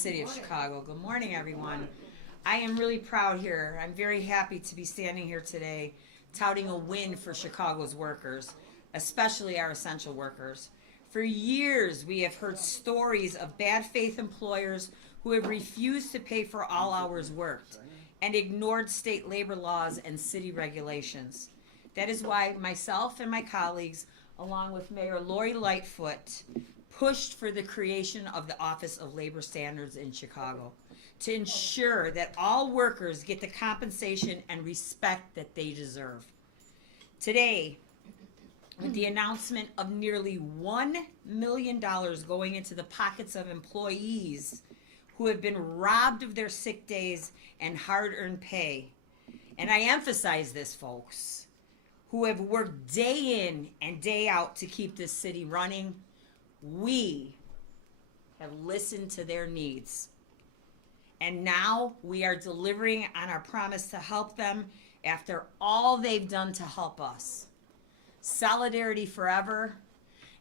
City of Chicago. Good morning, everyone. I am really proud here. I'm very happy to be standing here today touting a win for Chicago's workers, especially our essential workers. For years, we have heard stories of bad faith employers who have refused to pay for all hours worked and ignored state labor laws and city regulations. That is why myself and my colleagues, along with Mayor Laurie Lightfoot, pushed for the creation of the Office of Labor Standards in Chicago to ensure that all workers get the compensation and respect that they deserve. Today, with the announcement of nearly $1 million going into the pockets of employees who have been robbed of their sick days and hard-earned pay, and I emphasize this, folks, who have worked day in and day out to keep this city running, we have listened to their needs. And now we are delivering on our promise to help them after all they've done to help us. Solidarity forever.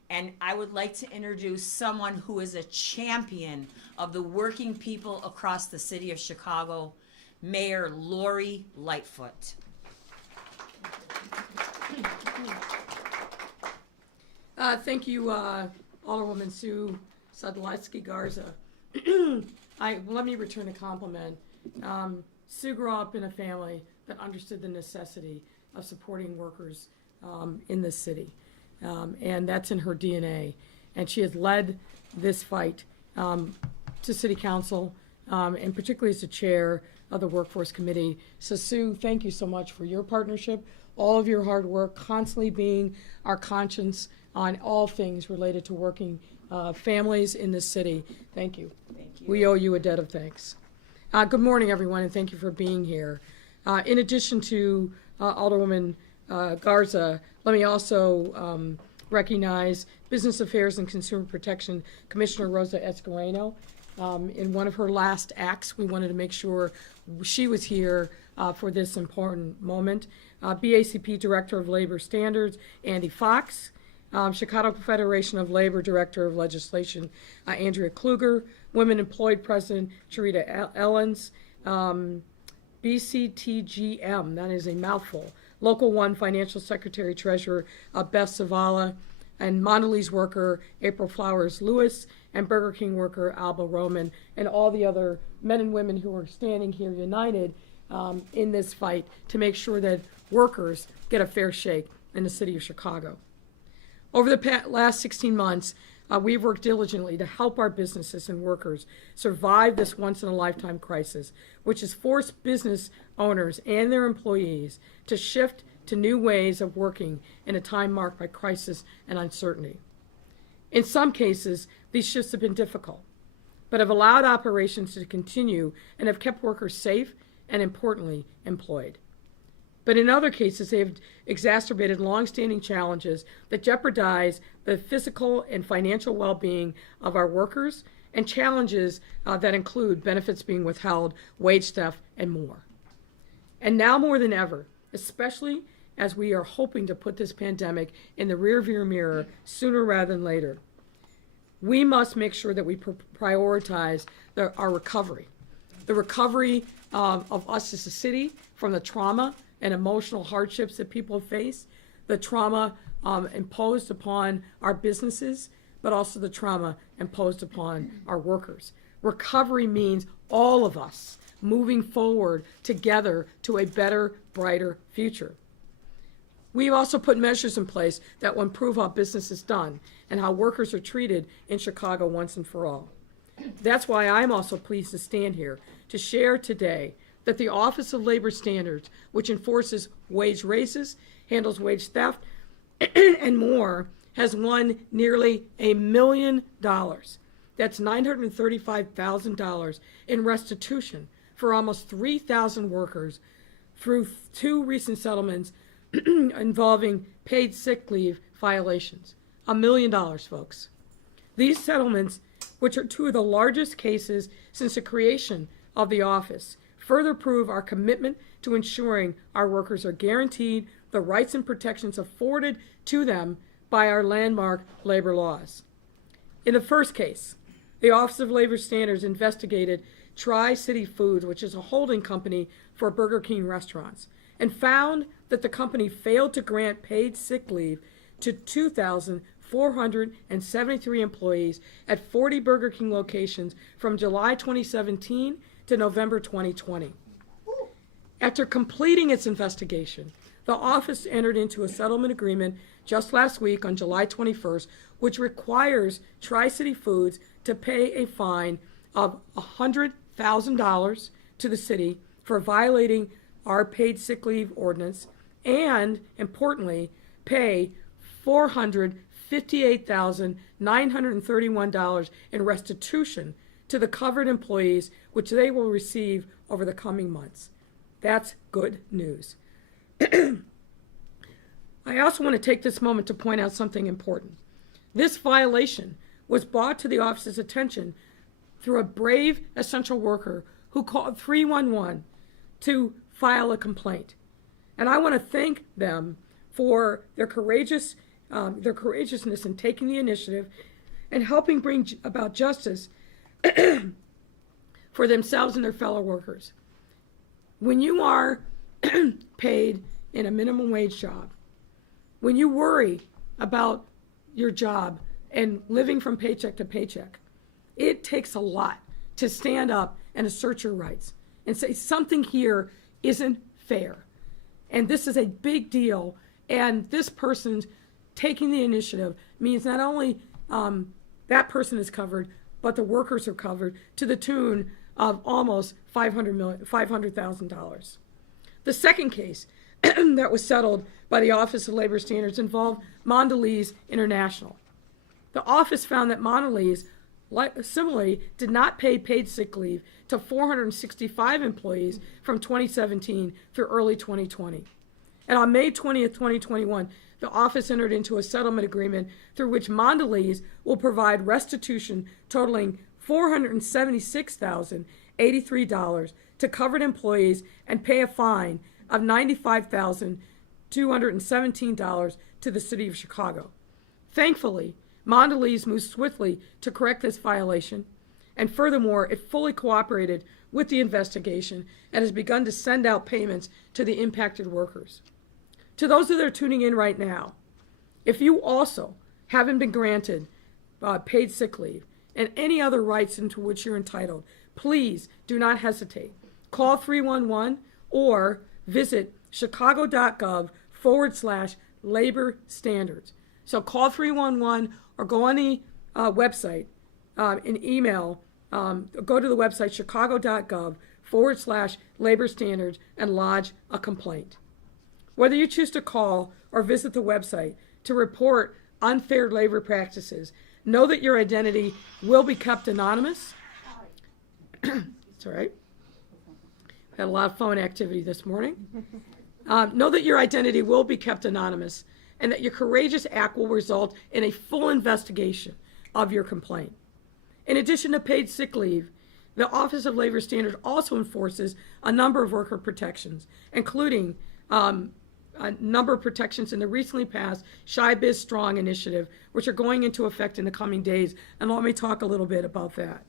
And I would like to introduce someone who is a champion of the working people across the city of Chicago, Mayor Laurie Lightfoot. Thank you, Alderwoman Sue Sadlowski-Garza. Let me return a compliment. Sue grew up in a family that understood the necessity of supporting workers in this city, and that's in her DNA. And she has led this fight to City Council, and particularly as the chair of the Workforce Committee. So Sue, thank you so much for your partnership, all of your hard work, constantly being our conscience on all things related to working families in this city. Thank you. Thank you. We owe you a debt of thanks. Good morning, everyone, and thank you for being here. In addition to Alderwoman Garza, let me also recognize Business Affairs and Consumer Protection Commissioner Rosa Escarino. In one of her last acts, we wanted to make sure she was here for this important moment. BACP Director of Labor Standards, Andy Fox. Chicago Federation of Labor Director of Legislation, Andrea Kluger. Women Employed President, Charita Ellens. BCTGM, that is a mouthful. Local 1 Financial Secretary Treasurer, Beth Zavala. And Mondelez worker, April Flowers Lewis. And Burger King worker, Alba Roman. And all the other men and women who are standing here united in this fight to make sure that workers get a fair shake in the city of Chicago. Over the last 16 months, we've worked diligently to help our businesses and workers survive this once-in-a-lifetime crisis, which has forced business owners and their employees to shift to new ways of working in a time marked by crisis and uncertainty. In some cases, these shifts have been difficult, but have allowed operations to continue and have kept workers safe and, importantly, employed. But in other cases, they have exacerbated longstanding challenges that jeopardize the physical and financial well-being of our workers, and challenges that include benefits being withheld, wage theft, and more. And now more than ever, especially as we are hoping to put this pandemic in the rearview mirror sooner rather than later, we must make sure that we prioritize our recovery. The recovery of us as a city from the trauma and emotional hardships that people face, the trauma imposed upon our businesses, but also the trauma imposed upon our workers. Recovery means all of us moving forward together to a better, brighter future. We've also put measures in place that will improve how business is done and how workers are treated in Chicago once and for all. That's why I'm also pleased to stand here to share today that the Office of Labor Standards, which enforces wage raises, handles wage theft, and more, has won nearly $1 million. That's $935,000 in restitution for almost 3,000 workers through 2 recent settlements involving paid sick leave violations. $1 million, folks. These settlements, which are 2 of the largest cases since the creation of the office, further prove our commitment to ensuring our workers are guaranteed the rights and protections afforded to them by our landmark labor laws. In the first case, the Office of Labor Standards investigated Tri-City Foods, which is a holding company for Burger King restaurants, and found that the company failed to grant paid sick leave to 2,473 employees at 40 Burger King locations from July 2017 to November 2020. After completing its investigation, the office entered into a settlement agreement just last week on July 21st, which requires Tri-City Foods to pay a fine of $100,000 to the city for violating our paid sick leave ordinance and, importantly, pay $458,931 in restitution to the covered employees, which they will receive over the coming months. That's good news. I also want to take this moment to point out something important. This violation was brought to the office's attention through a brave essential worker who called 311 to file a complaint. And I want to thank them for their courageousness in taking the initiative and helping bring about justice for themselves and their fellow workers. When you are paid in a minimum wage job, when you worry about your job and living from paycheck to paycheck, it takes a lot to stand up and assert your rights and say something here isn't fair. And this is a big deal. And this person's taking the initiative means not only that person is covered, but the workers are covered to the tune of almost $500,000. The second case that was settled by the Office of Labor Standards involved Mondelez International. The office found that Mondelez similarly did not pay paid sick leave to 465 employees from 2017 through early 2020. And on May 20th, 2021, the office entered into a settlement agreement through which Mondelez will provide restitution totaling $476,083 to covered employees and pay a fine of $95,217 to the city of Chicago. Thankfully, Mondelez moved swiftly to correct this violation, and furthermore, it fully cooperated with the investigation and has begun to send out payments to the impacted workers. To those that are tuning in right now, if you also haven't been granted paid sick leave and any other rights into which you're entitled, please do not hesitate. Call 311 or visit chicago.gov/labor standards. So call 311 or go on the website and email, go to the website chicago.gov/labor standards and lodge a complaint. Whether you choose to call or visit the website to report unfair labor practices, know that your identity will be kept anonymous. It's all right. Had a lot of phone activity this morning. Know that your identity will be kept anonymous and that your courageous act will result in a full investigation of your complaint. In addition to paid sick leave, the Office of Labor Standards also enforces a number of worker protections, including a number of protections in the recently passed Shy Biz Strong initiative, which are going into effect in the coming days, and let me talk a little bit about that.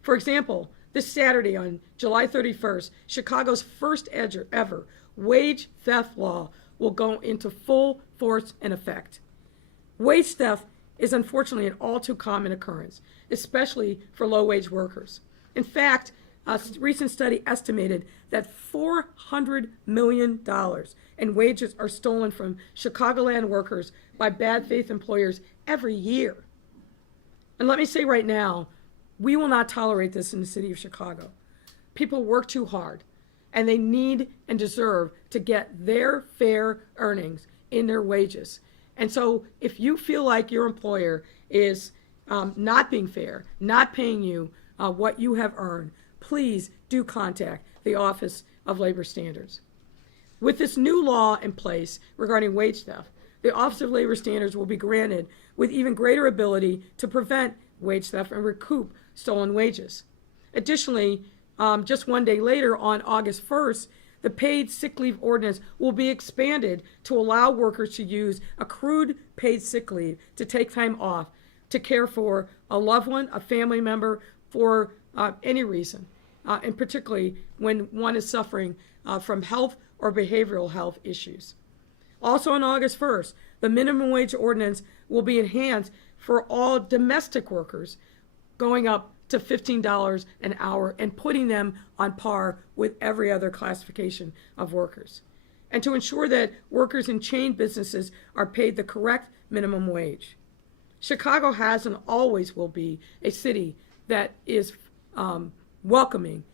For example, this Saturday on July 31st, Chicago's first ever wage theft law will go into full force and effect. Wage theft is unfortunately an all too common occurrence, especially for low-wage workers. In fact, a recent study estimated that $400 million in wages are stolen from Chicagoland workers by bad faith employers every year. And let me say right now, we will not tolerate this in the city of Chicago. People work too hard, and they need and deserve to get their fair earnings in their wages. And so if you feel like your employer is not being fair, not paying you what you have earned, please do contact the Office of Labor Standards. With this new law in place regarding wage theft, the Office of Labor Standards will be granted with even greater ability to prevent wage theft and recoup stolen wages. Additionally, just one day later, on August 1st, the paid sick leave ordinance will be expanded to allow workers to use accrued paid sick leave to take time off to care for a loved one, a family member, for any reason, and particularly when one is suffering from health or behavioral health issues. Also on August 1st, the minimum wage ordinance will be enhanced for all domestic workers, going up to $15 an hour and putting them on par with every other classification of workers. And to ensure that workers in chain businesses are paid the correct minimum wage. Chicago has and always will be a city that is welcoming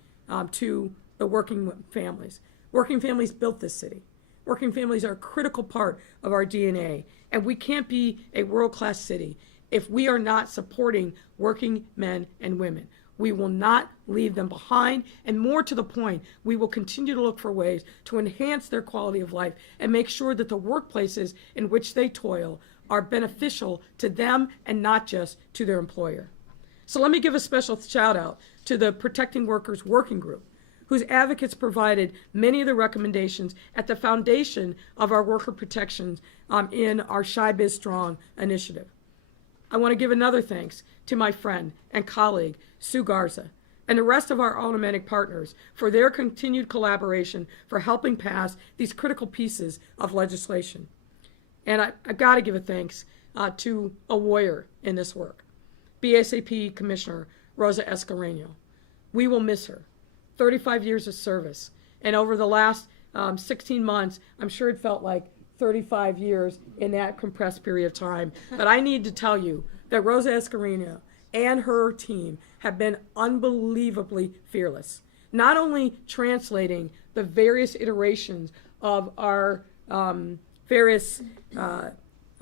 to the working families. Working families built this city. Working families are a critical part of our DNA, and we can't be a world-class city if we are not supporting working men and women. We will not leave them behind, and more to the point, we will continue to look for ways to enhance their quality of life and make sure that the workplaces in which they toil are beneficial to them and not just to their employer. So let me give a special shout out to the Protecting Workers Working Group, whose advocates provided many of the recommendations at the foundation of our worker protections in our Shy Biz Strong initiative. I want to give another thanks to my friend and colleague, Sue Garza, and the rest of our automatic partners for their continued collaboration for helping pass these critical pieces of legislation. And I've got to give a thanks to a warrior in this work, BSAP Commissioner Rosa Escarino. We will miss her. 35 years of service. And over the last 16 months, I'm sure it felt like 35 years in that compressed period of time. But I need to tell you that Rosa Escarino and her team have been unbelievably fearless. Not only translating the various iterations of our various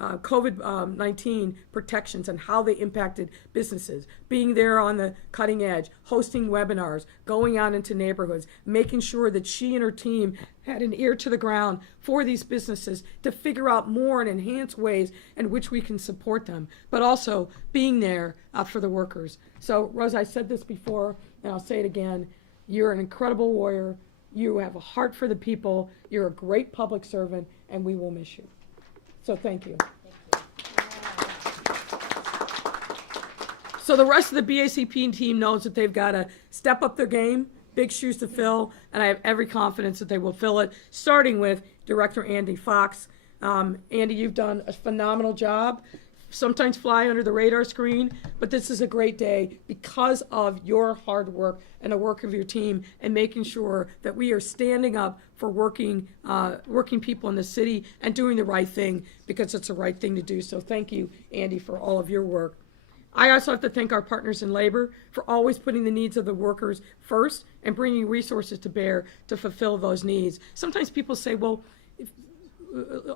COVID-19 protections and how they impacted businesses, being there on the cutting edge, hosting webinars, going out into neighborhoods, making sure that she and her team had an ear to the ground for these businesses to figure out more and enhance ways in which we can support them, but also being there for the workers. So, Rosa, I said this before, and I'll say it again. You're an incredible warrior. You have a heart for the people. You're a great public servant, and we will miss you. So thank you. So the rest of the BACP team knows that they've got to step up their game, big shoes to fill, and I have every confidence that they will fill it, starting with Director Andy Fox. Andy, you've done a phenomenal job. Sometimes fly under the radar screen, but this is a great day because of your hard work and the work of your team and making sure that we are standing up for working people in the city and doing the right thing because it's the right thing to do. So thank you, Andy, for all of your work. I also have to thank our partners in labor for always putting the needs of the workers first and bringing resources to bear to fulfill those needs. Sometimes people say, well,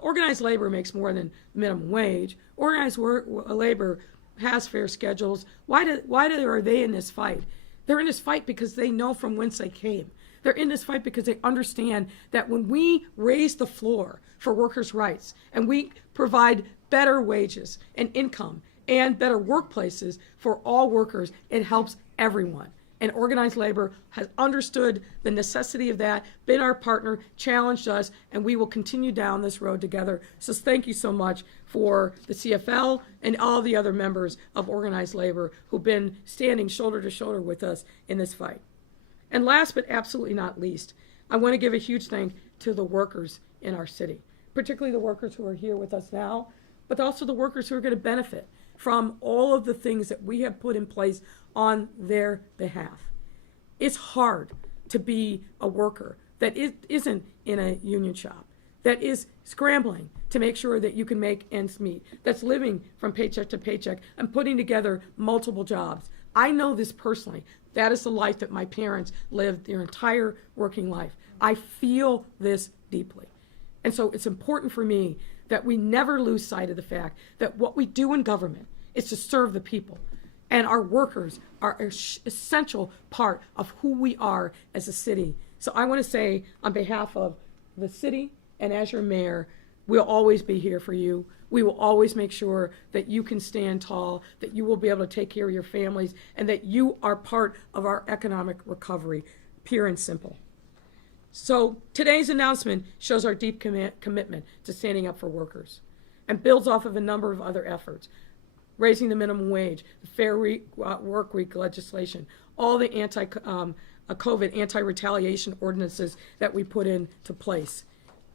organized labor makes more than minimum wage. Organized labor has fair schedules. Why are they in this fight? They're in this fight because they know from whence they came. They're in this fight because they understand that when we raise the floor for workers' rights and we provide better wages and income and better workplaces for all workers, it helps everyone. And organized labor has understood the necessity of that, been our partner, challenged us, and we will continue down this road together. So thank you so much for the CFL and all the other members of organized labor who've been standing shoulder to shoulder with us in this fight. And last but absolutely not least, I want to give a huge thank to the workers in our city, particularly the workers who are here with us now, but also the workers who are going to benefit from all of the things that we have put in place on their behalf. It's hard to be a worker that isn't in a union shop, that is scrambling to make sure that you can make ends meet, that's living from paycheck to paycheck and putting together multiple jobs. I know this personally. That is the life that my parents lived their entire working life. I feel this deeply. And so it's important for me that we never lose sight of the fact that what we do in government is to serve the people. And our workers are an essential part of who we are as a city. So I want to say on behalf of the city and as your mayor, we'll always be here for you. We will always make sure that you can stand tall, that you will be able to take care of your families, and that you are part of our economic recovery, pure and simple. So today's announcement shows our deep commitment to standing up for workers and builds off of a number of other efforts. raising the minimum wage, the Fair Work Week legislation, all the COVID anti-retaliation ordinances that we put into place.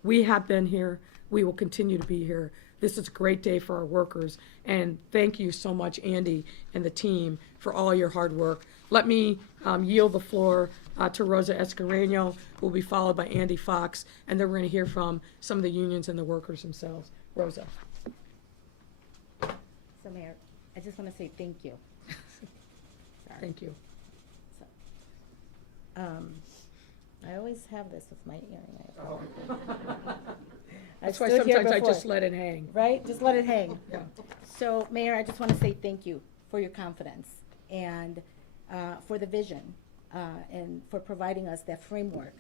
We have been here. We will continue to be here. This is a great day for our workers, and thank you so much, Andy and the team, for all your hard work. Let me yield the floor to Rosa Escarino, who will be followed by Andy Fox, and then we're going to hear from some of the unions and the workers themselves. Rosa. So, Mayor, I just want to say thank you. Sorry. Thank you. So, I always have this with my earring. That's why sometimes I just let it hang. Right? Just let it hang. Yeah. So, Mayor, I just want to say thank you for your confidence and for the vision and for providing us that framework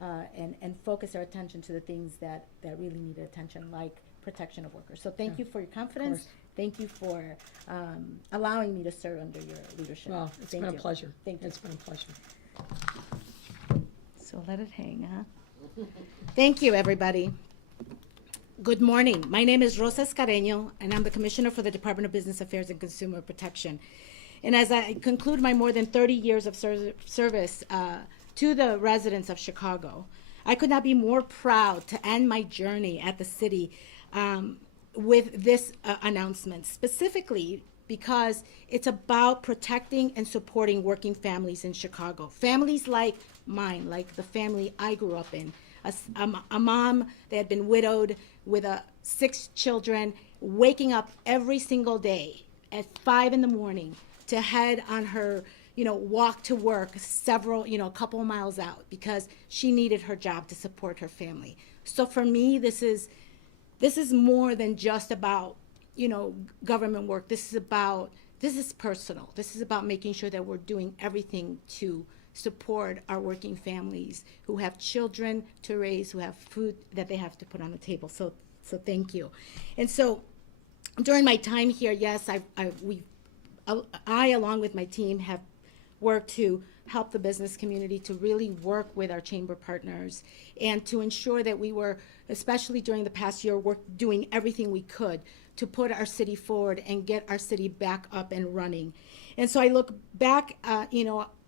and focus our attention to the things that really need attention, like protection of workers. So thank you for your confidence. Thank you for allowing me to serve under your leadership. Well, it's been a pleasure. Thank you. It's been a pleasure. So let it hang, huh? Thank you, everybody. Good morning. My name is Rosa Escarino, and I'm the Commissioner for the Department of Business Affairs and Consumer Protection. And as I conclude my more than 30 years of service to the residents of Chicago, I could not be more proud to end my journey at the city with this announcement, specifically because it's about protecting and supporting working families in Chicago. Families like mine, like the family I grew up in, a mom that had been widowed with 6 children, waking up every single day at 5 in the morning to head on her, walk to work a couple of miles out because she needed her job to support her family. So for me, this is more than just about, government work. This is personal. This is about making sure that we're doing everything to support our working families who have children to raise, who have food that they have to put on the table. So thank you. And so during my time here, yes, I, along with my team, have worked to help the business community to really work with our chamber partners and to ensure that we were, especially during the past year, doing everything we could to put our city forward and get our city back up and running. And so I look back,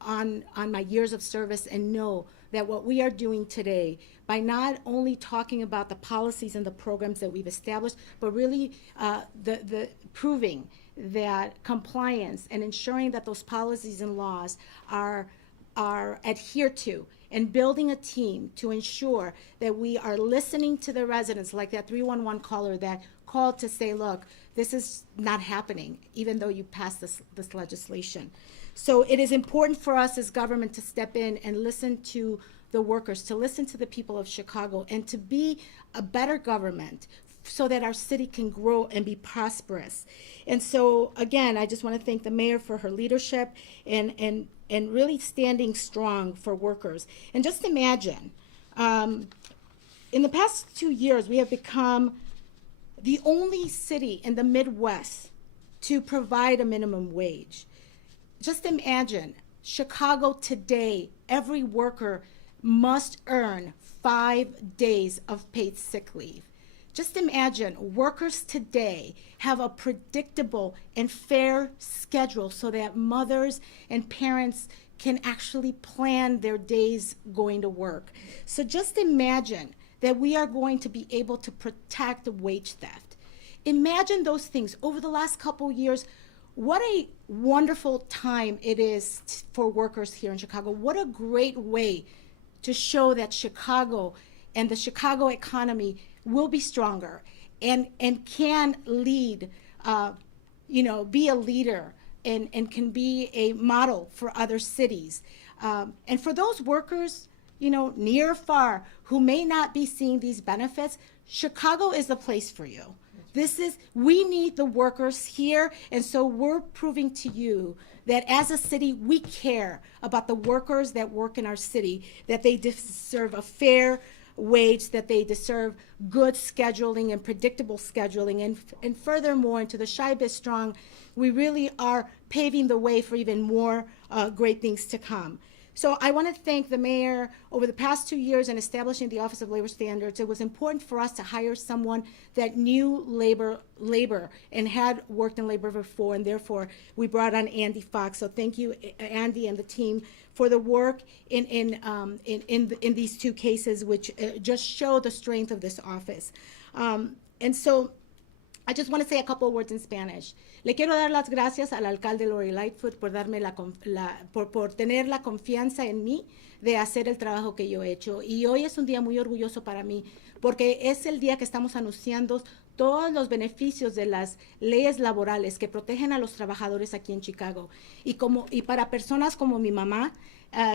on my years of service and know that what we are doing today, by not only talking about the policies and the programs that we've established, but really the proving that compliance and ensuring that those policies and laws are adhered to, and building a team to ensure that we are listening to the residents, like that 311 caller that called to say, look, this is not happening, even though you passed this legislation. So it is important for us as government to step in and listen to the workers, to listen to the people of Chicago, and to be a better government so that our city can grow and be prosperous. And so, again, I just want to thank the mayor for her leadership and really standing strong for workers. And just imagine, in the past 2 years, we have become the only city in the Midwest to provide a minimum wage. Just imagine, Chicago today, every worker must earn 5 days of paid sick leave. Just imagine, workers today have a predictable and fair schedule so that mothers and parents can actually plan their days going to work. So just imagine that we are going to be able to protect wage theft. Imagine those things. Over the last couple years, what a wonderful time it is for workers here in Chicago. What a great way to show that Chicago and the Chicago economy will be stronger and can lead, be a leader and can be a model for other cities. And for those workers, near or far, who may not be seeing these benefits, Chicago is the place for you. We need the workers here, and so we're proving to you that as a city, we care about the workers that work in our city, that they deserve a fair wage, that they deserve good scheduling and predictable scheduling, and furthermore, into the Shy Biz Strong, we really are paving the way for even more great things to come. So I want to thank the mayor. Over the past 2 years in establishing the Office of Labor Standards, it was important for us to hire someone that knew labor and had worked in labor before, and therefore we brought on Andy Fox. So thank you, Andy and the team, for the work in these 2 cases, which just show the strength of this office. And so I just want to say a couple of words in Spanish. Le quiero dar las gracias al alcalde Laurie Lightfoot por darme por tener la confianza en mí de hacer el trabajo que yo he hecho. Y hoy es un día muy orgulloso para mí, porque es el día que estamos anunciando todos los beneficios de las leyes laborales que protegen a los trabajadores aquí en Chicago. Y para personas como mi mamá,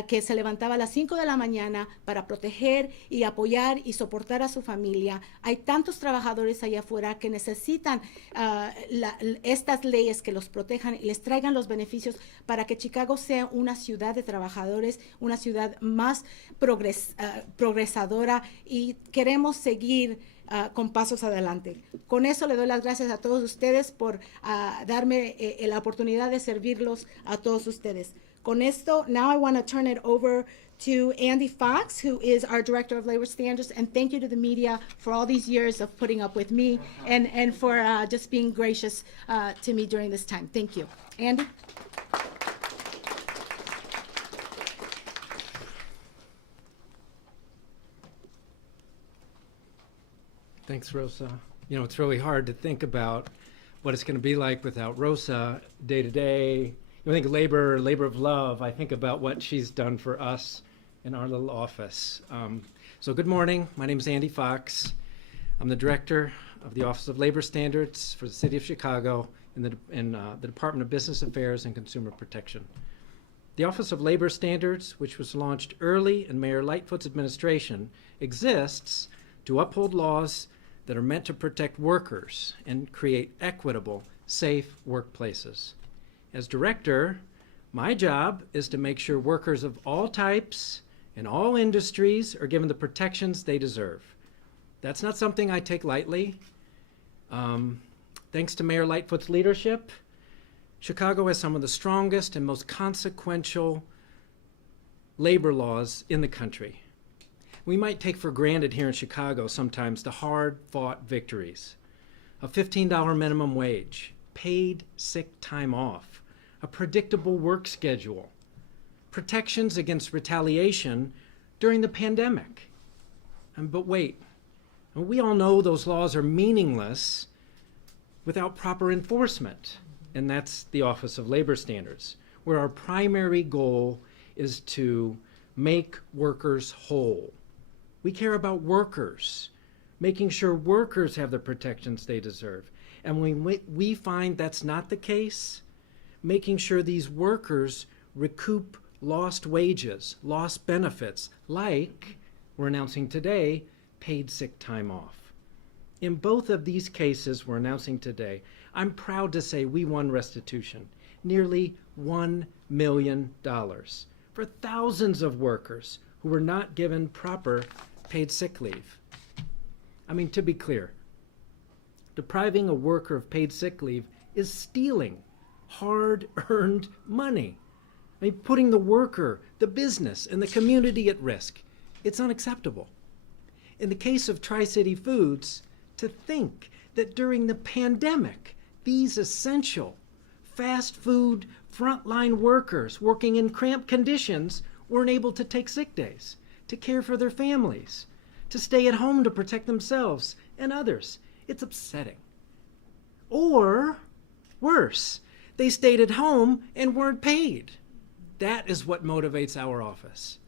que se levantaba a las 5 de la mañana para proteger y apoyar y soportar a su familia. Hay tantos trabajadores allá afuera que necesitan estas leyes que los protejan y les traigan los beneficios para que Chicago sea una ciudad de trabajadores, una ciudad más progresadora, y queremos seguir con pasos adelante. Con eso le doy las gracias a todos ustedes por darme la oportunidad de servirlos a todos ustedes. Con esto, now I want to turn it over to Andy Fox, who is our Director of Labor Standards, and thank you to the media for all these years of putting up with me and for just being gracious to me during this time. Thank you. Andy? Thanks, Rosa. You know, it's really hard to think about what it's going to be like without Rosa day to day. You think labor of love. I think about what she's done for us in our little office. So good morning. My name is Andy Fox. I'm the Director of the Office of Labor Standards for the City of Chicago in the Department of Business Affairs and Consumer Protection. The Office of Labor Standards, which was launched early in Mayor Lightfoot's administration, exists to uphold laws that are meant to protect workers and create equitable, safe workplaces. As director, my job is to make sure workers of all types in all industries are given the protections they deserve. That's not something I take lightly. Thanks to Mayor Lightfoot's leadership, Chicago has some of the strongest and most consequential labor laws in the country. We might take for granted here in Chicago sometimes the hard-fought victories. A $15 minimum wage, paid sick time off, a predictable work schedule, protections against retaliation during the pandemic. But wait, we all know those laws are meaningless without proper enforcement, and that's the Office of Labor Standards, where our primary goal is to make workers whole. We care about workers, making sure workers have the protections they deserve. And when we find that's not the case, making sure these workers recoup lost wages, lost benefits, like we're announcing today, paid sick time off. In both of these cases we're announcing today, I'm proud to say we won restitution, nearly $1 million, for thousands of workers who were not given proper paid sick leave. I mean, to be clear, depriving a worker of paid sick leave is stealing hard-earned money. I mean, putting the worker, the business, and the community at risk. It's unacceptable. In the case of Tri-City Foods, to think that during the pandemic, these essential fast food frontline workers working in cramped conditions weren't able to take sick days, to care for their families, to stay at home to protect themselves and others. It's upsetting. Or, worse, they stayed at home and weren't paid. That is what motivates our office.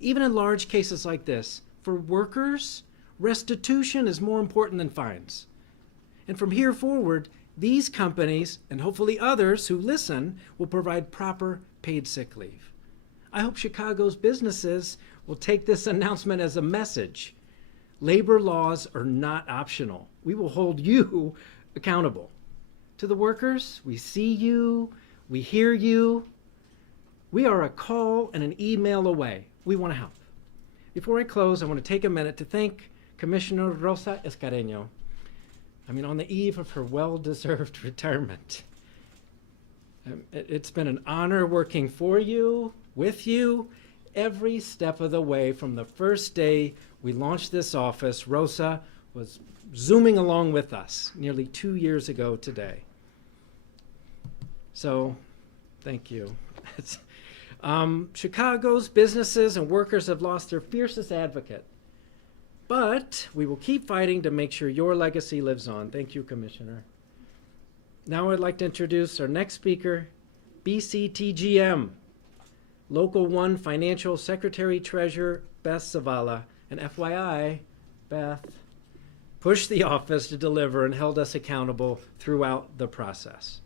Even in large cases like this, for workers, restitution is more important than fines. And from here forward, these companies, and hopefully others who listen, will provide proper paid sick leave. I hope Chicago's businesses will take this announcement as a message. Labor laws are not optional. We will hold you accountable. To the workers, we see you, we hear you. We are a call and an email away. We want to help. Before I close, I want to take a minute to thank Commissioner Rosa Escarino. On the eve of her well-deserved retirement. It's been an honor working for you, with you, every step of the way from the first day we launched this office. Rosa was zooming along with us nearly 2 years ago today. So, thank you. Chicago's businesses and workers have lost their fiercest advocate, but we will keep fighting to make sure your legacy lives on. Thank you, Commissioner. Now I'd like to introduce our next speaker, BCTGM, Local 1 Financial Secretary Treasurer Beth Zavala. And FYI, Beth pushed the office to deliver and held us accountable throughout the process.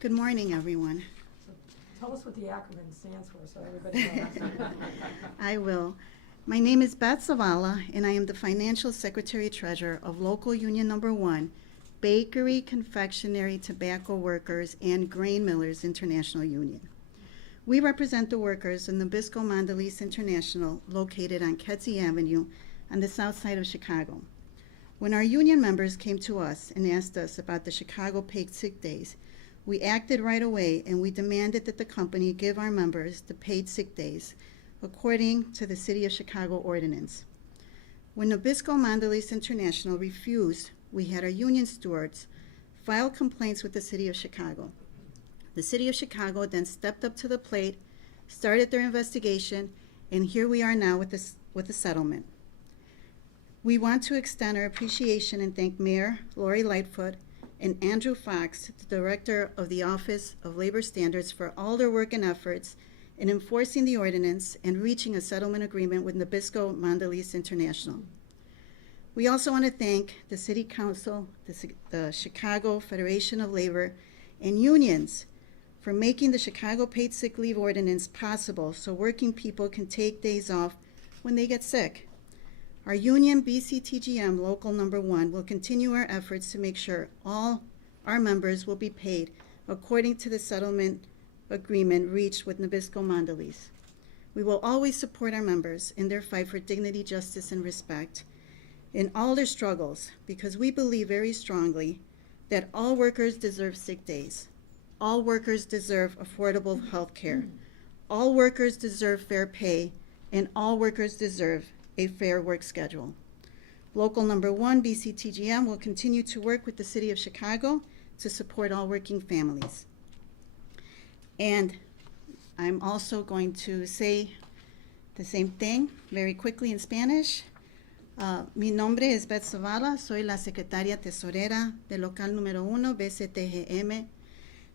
Good morning, everyone. Tell us what the acronym stands for so everybody knows. I will. My name is Beth Zavala, and I am the Financial Secretary Treasurer of Local Union Number 1, Bakery, Confectionery, Tobacco Workers, and Grain Millers International Union. We represent the workers in Nabisco Mondelez International, located on Kedzie Avenue on the south side of Chicago. When our union members came to us and asked us about the Chicago paid sick days, we acted right away, and we demanded that the company give our members the paid sick days according to the City of Chicago Ordinance. When Nabisco Mondelez International refused, we had our union stewards file complaints with the City of Chicago. The City of Chicago then stepped up to the plate, started their investigation, and here we are now with a settlement. We want to extend our appreciation and thank Mayor Laurie Lightfoot and Andrew Fox, the Director of the Office of Labor Standards, for all their work and efforts in enforcing the ordinance and reaching a settlement agreement with Nabisco Mondelez International. We also want to thank the City Council, the Chicago Federation of Labor, and unions for making the Chicago Paid Sick Leave Ordinance possible so working people can take days off when they get sick. Our union, BCTGM Local Number 1, will continue our efforts to make sure all our members will be paid according to the settlement agreement reached with Nabisco Mondelez. We will always support our members in their fight for dignity, justice, and respect in all their struggles, because we believe very strongly that all workers deserve sick days. All workers deserve affordable health care. All workers deserve fair pay, and all workers deserve a fair work schedule. Local Number 1, BCTGM, will continue to work with the City of Chicago to support all working families. And I'm also going to say the same thing very quickly in Spanish. Mi nombre es Beth Zavala, soy la secretaria tesorera del local número 1, BCTGM.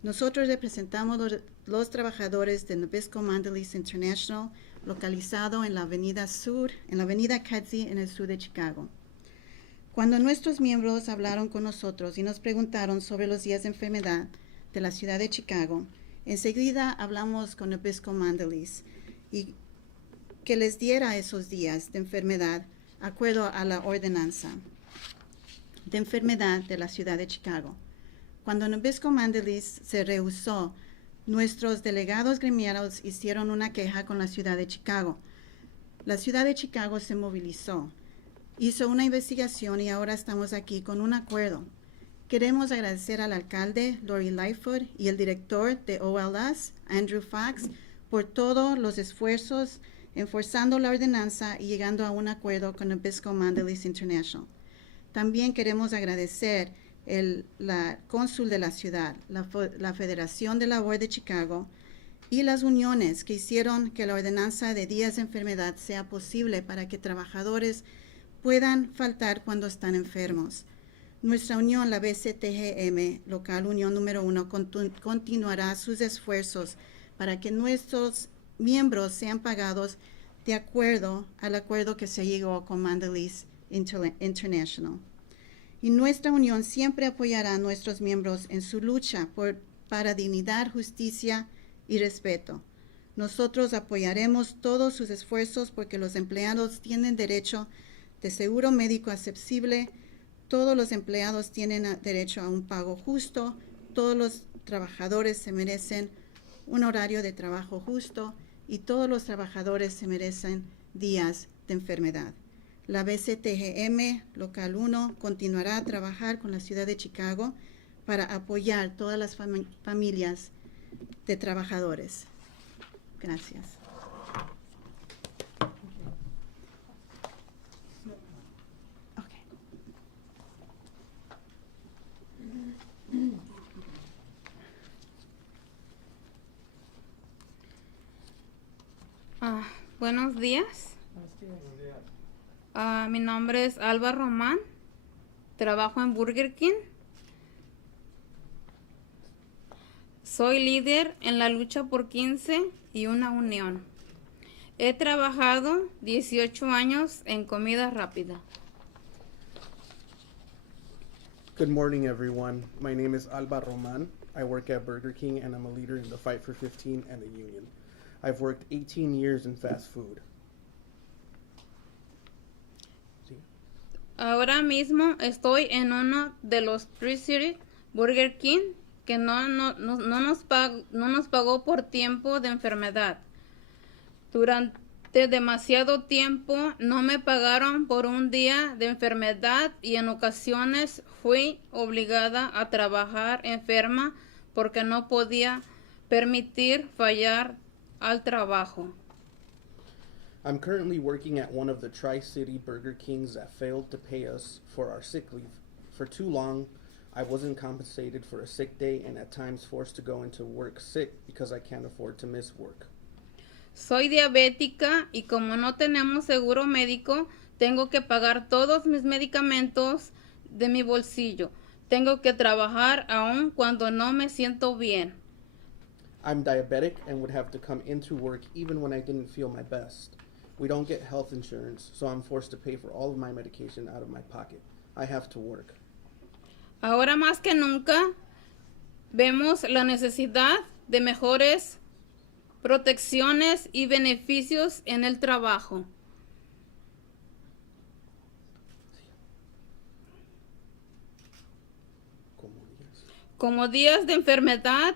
Nosotros representamos los trabajadores de Nabisco Mondelez International, localizado en la avenida Sur, en la avenida Kedzie, en el sur de Chicago. Cuando nuestros miembros hablaron con nosotros y nos preguntaron sobre los días de enfermedad de la ciudad de Chicago, enseguida hablamos con Nabisco Mondelez y que les diera esos días de enfermedad acuerdo a la ordenanza de enfermedad de la ciudad de Chicago. Cuando Nabisco Mondelez se rehusó, nuestros delegados gremiales hicieron una queja con la ciudad de Chicago. La ciudad de Chicago se movilizó, hizo una investigación y ahora estamos aquí con un acuerdo. Queremos agradecer al alcalde Laurie Lightfoot y el director de OLS, Andrew Fox, por todos los esfuerzos enforzando la ordenanza y llegando a un acuerdo con Nabisco Mondelez International. También queremos agradecer la cónsul de la ciudad, la Federación de Labor de Chicago y las uniones que hicieron que la ordenanza de días de enfermedad sea posible para que trabajadores puedan faltar cuando están enfermos. Nuestra unión, la BCTGM, Local Unión Número 1, continuará sus esfuerzos para que nuestros miembros sean pagados de acuerdo al acuerdo que se llegó con Mondelez International. Y nuestra unión siempre apoyará a nuestros miembros en su lucha para dignidad, justicia y respeto. Nosotros apoyaremos todos sus esfuerzos porque los empleados tienen derecho de seguro médico accesible, todos los empleados tienen derecho a un pago justo, todos los trabajadores se merecen un horario de trabajo justo y todos los trabajadores se merecen días de enfermedad. La BCTGM Local 1 continuará a trabajar con la ciudad de Chicago para apoyar todas las familias de trabajadores. Gracias. Okay. Buenos días. Mi nombre es Alba Román. Trabajo en Burger King. Soy líder en la lucha por 15 y una unión. He trabajado 18 años en comida rápida. Good morning, everyone. My name is Alba Roman. I work at Burger King and I'm a leader in the Fight for 15 and the union. I've worked 18 years in fast food. Ahora mismo estoy en uno de los Tri-City Burger King que no nos pagó por tiempo de enfermedad. Durante demasiado tiempo no me pagaron por un día de enfermedad y en ocasiones fui obligada a trabajar enferma porque no podía permitir fallar al trabajo. I'm currently working at one of the Tri-City Burger Kings that failed to pay us for our sick leave. For too long, I wasn't compensated for a sick day and at times forced to go into work sick because I can't afford to miss work. Soy diabética y como no tenemos seguro médico, tengo que pagar todos mis medicamentos de mi bolsillo. Tengo que trabajar aun cuando no me siento bien. I'm diabetic and would have to come into work even when I didn't feel my best. We don't get health insurance, so I'm forced to pay for all of my medication out of my pocket. I have to work. Ahora más que nunca, vemos la necesidad de mejores protecciones y beneficios en el trabajo. Como días de enfermedad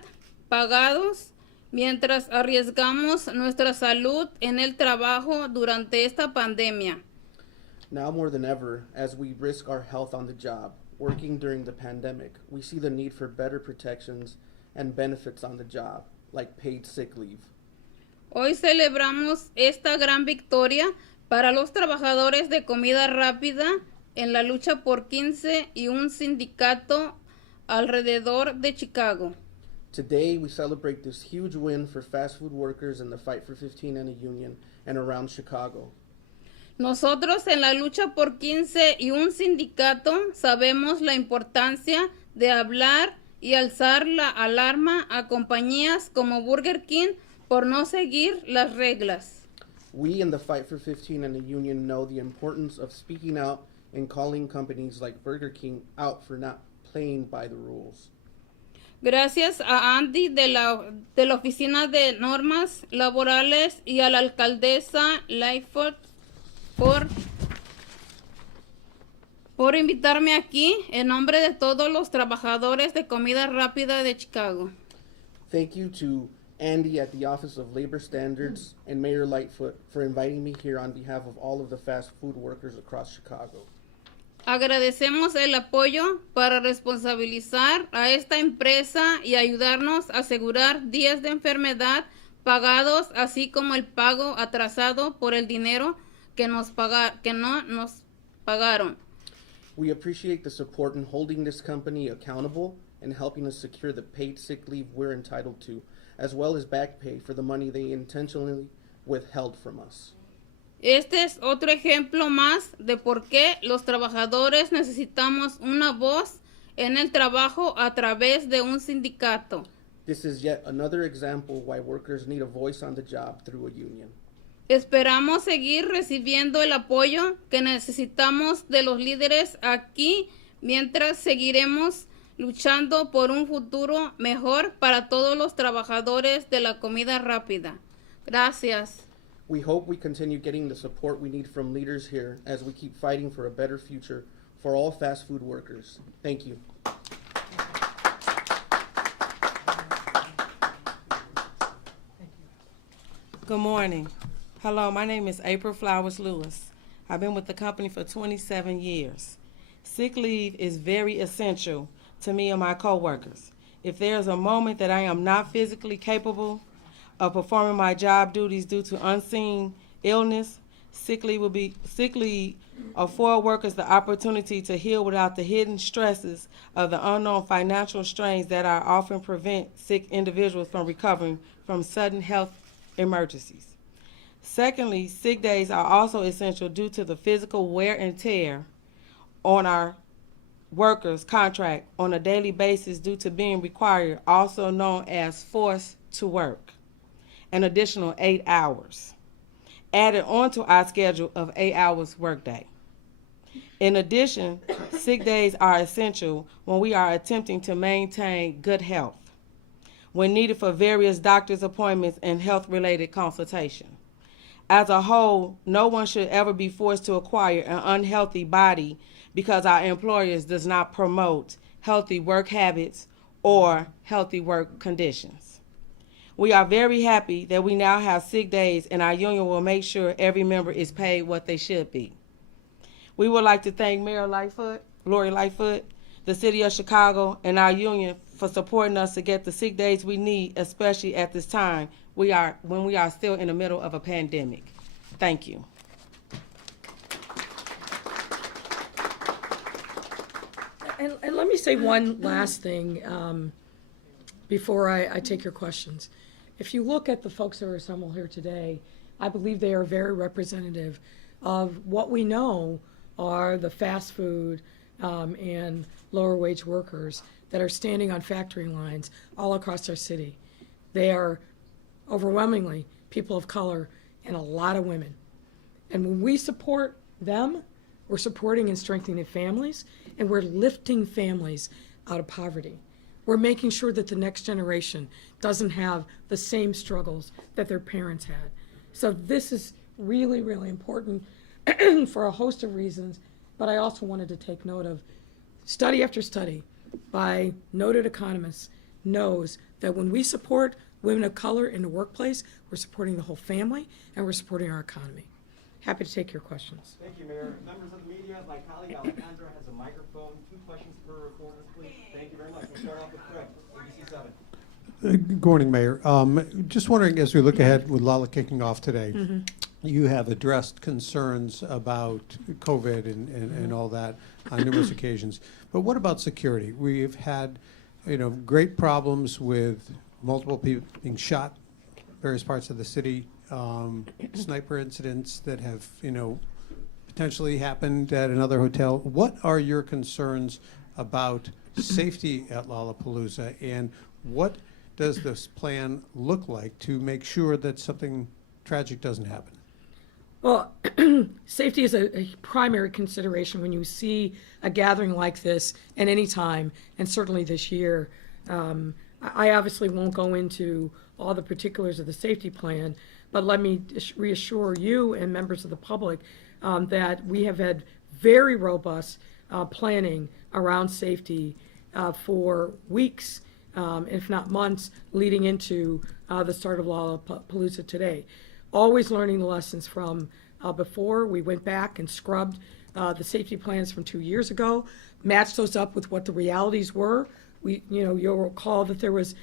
pagados mientras arriesgamos nuestra salud en el trabajo durante esta pandemia. Now more than ever, as we risk our health on the job, working during the pandemic, we see the need for better protections and benefits on the job, like paid sick leave. Hoy celebramos esta gran victoria para los trabajadores de comida rápida en la lucha por 15 y un sindicato alrededor de Chicago. Today, we celebrate this huge win for fast food workers in the Fight for 15 and a union and around Chicago. Nosotros en la lucha por 15 y un sindicato sabemos la importancia de hablar y alzar la alarma a compañías como Burger King por no seguir las reglas. We in the Fight for 15 and the union know the importance of speaking out and calling companies like Burger King out for not playing by the rules. Gracias a Andy de la Oficina de Normas Laborales y a la alcaldesa Lightfoot por invitarme aquí en nombre de todos los trabajadores de comida rápida de Chicago. Thank you to Andy at the Office of Labor Standards and Mayor Lightfoot for inviting me here on behalf of all of the fast food workers across Chicago. Agradecemos el apoyo para responsabilizar a esta empresa y ayudarnos a asegurar días de enfermedad pagados, así como el pago atrasado por el dinero que no nos pagaron. We appreciate the support in holding this company accountable and helping us secure the paid sick leave we're entitled to, as well as back pay for the money they intentionally withheld from us. Este es otro ejemplo más de por qué los trabajadores necesitamos una voz en el trabajo a través de un sindicato. This is yet another example why workers need a voice on the job through a union. Esperamos seguir recibiendo el apoyo que necesitamos de los líderes aquí mientras seguiremos luchando por un futuro mejor para todos los trabajadores de la comida rápida. Gracias. We hope we continue getting the support we need from leaders here as we keep fighting for a better future for all fast food workers. Thank you. Good morning. Hello, my name is April Flowers Lewis. I've been with the company for 27 years. Sick leave is very essential to me and my coworkers. If there's a moment that I am not physically capable of performing my job duties due to unseen illness, sick leave afford workers the opportunity to heal without the hidden stresses of the unknown financial strains that are often prevent sick individuals from recovering from sudden health emergencies. Secondly, sick days are also essential due to the physical wear and tear on our workers' contract on a daily basis due to being required, also known as forced to work, an additional 8 hours, added onto our schedule of 8 hours workday. In addition, sick days are essential when we are attempting to maintain good health, when needed for various doctor's appointments and health-related consultation. As a whole, no one should ever be forced to acquire an unhealthy body because our employers does not promote healthy work habits or healthy work conditions. We are very happy that we now have sick days, and our union will make sure every member is paid what they should be. We would like to thank Mayor Lightfoot, Laurie Lightfoot, the City of Chicago, and our union for supporting us to get the sick days we need, especially at this time when we are still in the middle of a pandemic. Thank you. And let me say one last thing before I take your questions. If you look at the folks that are assembled here today, I believe they are very representative of what we know are the fast food and lower wage workers that are standing on factory lines all across our city. They are overwhelmingly people of color and a lot of women. And when we support them, we're supporting and strengthening families, and we're lifting families out of poverty. We're making sure that the next generation doesn't have the same struggles that their parents had. So this is really, really important for a host of reasons, but I also wanted to take note of study after study by noted economists knows that when we support women of color in the workplace, we're supporting the whole family and we're supporting our economy. Happy to take your questions. Thank you, Mayor. Members of the media, my colleague Alejandra has a microphone. 2 questions per reporter, please. Thank you very much. We'll start off with Craig, ABC 7. Good morning, Mayor. Just wondering, as we look ahead with Lala kicking off today, you have addressed concerns about COVID and all that on numerous occasions. But what about security? We've had, great problems with multiple people being shot, various parts of the city, sniper incidents that have, potentially happened at another hotel. What are your concerns about safety at Lollapalooza, and what does this plan look like to make sure that something tragic doesn't happen? Well, safety is a primary consideration when you see a gathering like this at any time, and certainly this year. I obviously won't go into all the particulars of the safety plan, but let me reassure you and members of the public that we have had very robust planning around safety for weeks, if not months, leading into the start of Lollapalooza today. Always learning the lessons from before. We went back and scrubbed the safety plans from 2 years ago, matched those up with what the realities were. You'll recall that there was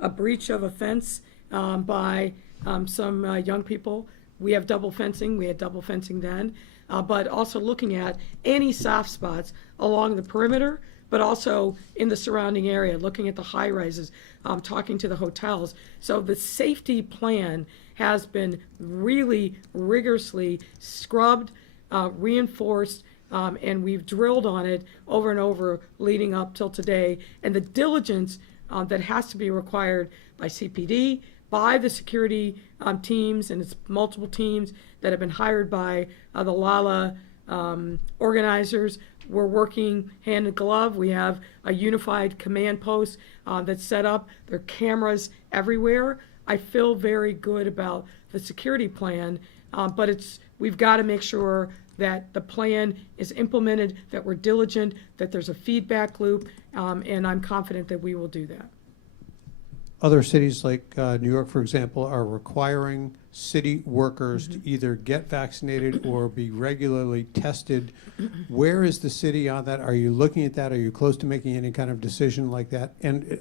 a breach of a fence by some young people. We have double fencing. We had double fencing then, but also looking at any soft spots along the perimeter, but also in the surrounding area, looking at the high rises, talking to the hotels. So the safety plan has been really rigorously scrubbed, reinforced, and we've drilled on it over and over leading up till today. And the diligence that has to be required by CPD, by the security teams, and it's multiple teams that have been hired by the Lala organizers. We're working hand in glove. We have a unified command post that's set up. There are cameras everywhere. I feel very good about the security plan, but we've got to make sure that the plan is implemented, that we're diligent, that there's a feedback loop, and I'm confident that we will do that. other cities like New York, for example, are requiring city workers to either get vaccinated or be regularly tested. Where is the city on that? Are you looking at that? Are you close to making any kind of decision like that? And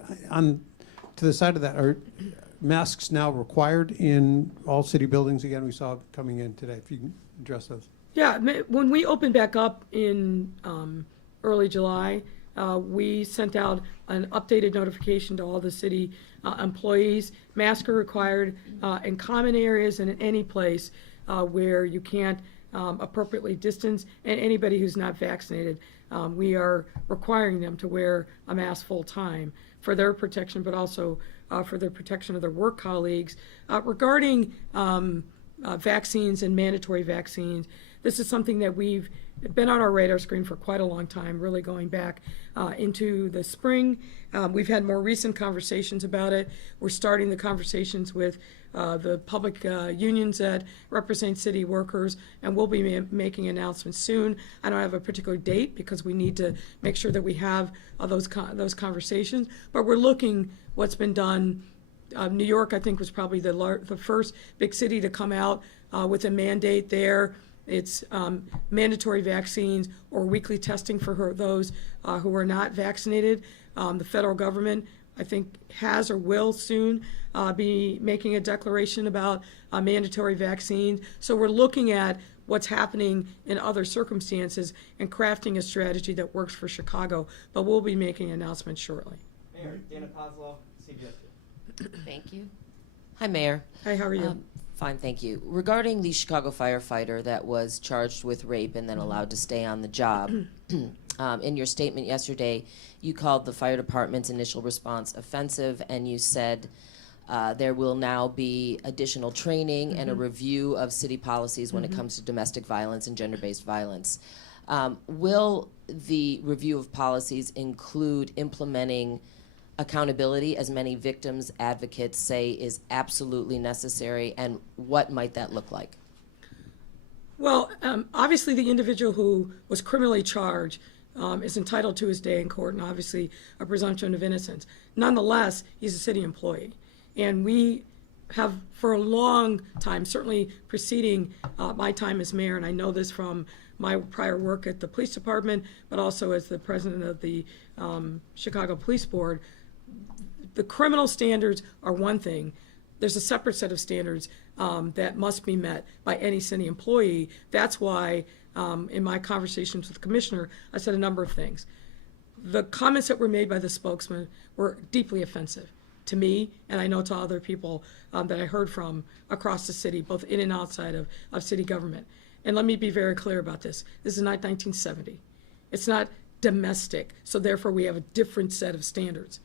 to the side of that, are masks now required in all city buildings? Again, we saw it coming in today. If you can address those. Yeah, when we opened back up in early July, we sent out an updated notification to all the city employees. Masks are required in common areas and in any place where you can't appropriately distance, and anybody who's not vaccinated. We are requiring them to wear a mask full time for their protection, but also for the protection of their work colleagues. Regarding vaccines and mandatory vaccines, this is something that we've been on our radar screen for quite a long time, really going back into the spring. We've had more recent conversations about it. We're starting the conversations with the public unions that represent city workers, and we'll be making announcements soon. I don't have a particular date because we need to make sure that we have those conversations, but we're looking what's been done. New York, I think, was probably the first big city to come out with a mandate there. It's mandatory vaccines or weekly testing for those who are not vaccinated. The federal government, I think, has or will soon be making a declaration about mandatory vaccines. So we're looking at what's happening in other circumstances and crafting a strategy that works for Chicago, but we'll be making announcements shortly. Mayor, Dana Kozlov, CBS. Thank you. Hi, Mayor. Hi, how are you? Fine, thank you. Regarding the Chicago firefighter that was charged with rape and then allowed to stay on the job, in your statement yesterday, you called the fire department's initial response offensive, and you said there will now be additional training and a review of city policies when it comes to domestic violence and gender-based violence. Will the review of policies include implementing accountability, as many victims advocates say is absolutely necessary, and what might that look like? Well, obviously the individual who was criminally charged is entitled to his day in court, and obviously a presumption of innocence. Nonetheless, he's a city employee, and we have for a long time, certainly preceding my time as mayor, and I know this from my prior work at the police department, but also as the president of the Chicago Police Board. The criminal standards are one thing. There's a separate set of standards that must be met by any city employee. That's why in my conversations with the commissioner, I said a number of things. The comments that were made by the spokesman were deeply offensive to me, and I know to other people that I heard from across the city, both in and outside of city government. And let me be very clear about this. This is not 1970. It's not domestic, so therefore we have a different set of standards.